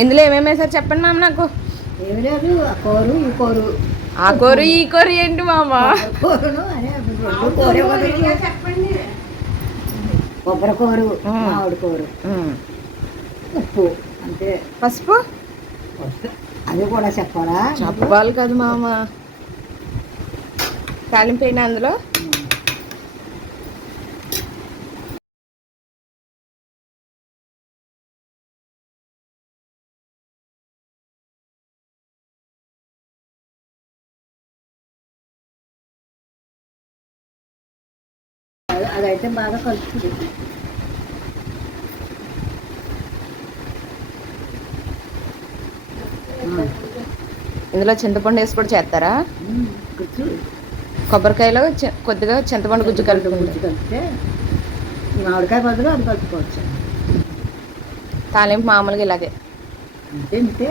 ఇందులో ఏమేమి వేసారు చెప్పండి మామ నాకు. ఏమి లేదు ఆ కూరు ఈ కూరు. ఆ కూర ఈ కూర ఏంటి మామ? కూరను అనే రెండు కూరే కదా. కొబ్బరి కూరు. మామిడి కూరు. ఉప్పు అంతే. పసుపు? అది కూడా చెప్పాలా? చెప్పాలి కదా మామ. తాలింపు అయినా అందులో. అదైతే బాగా కలుపుతుంది. ఇందులో చింతపండు వేసి కూడా చేస్తారా? గుజ్జు. కొబ్బరికాయలో కొద్దిగా చింతపండు గుజ్జు గుజ్జు కలుపుకుంటారు కలిపితే మామిడికాయ బదులు అది కలుపుకోవచ్చు. తాలింపు మామూలుగా ఇలాగే. అంతే అంతే.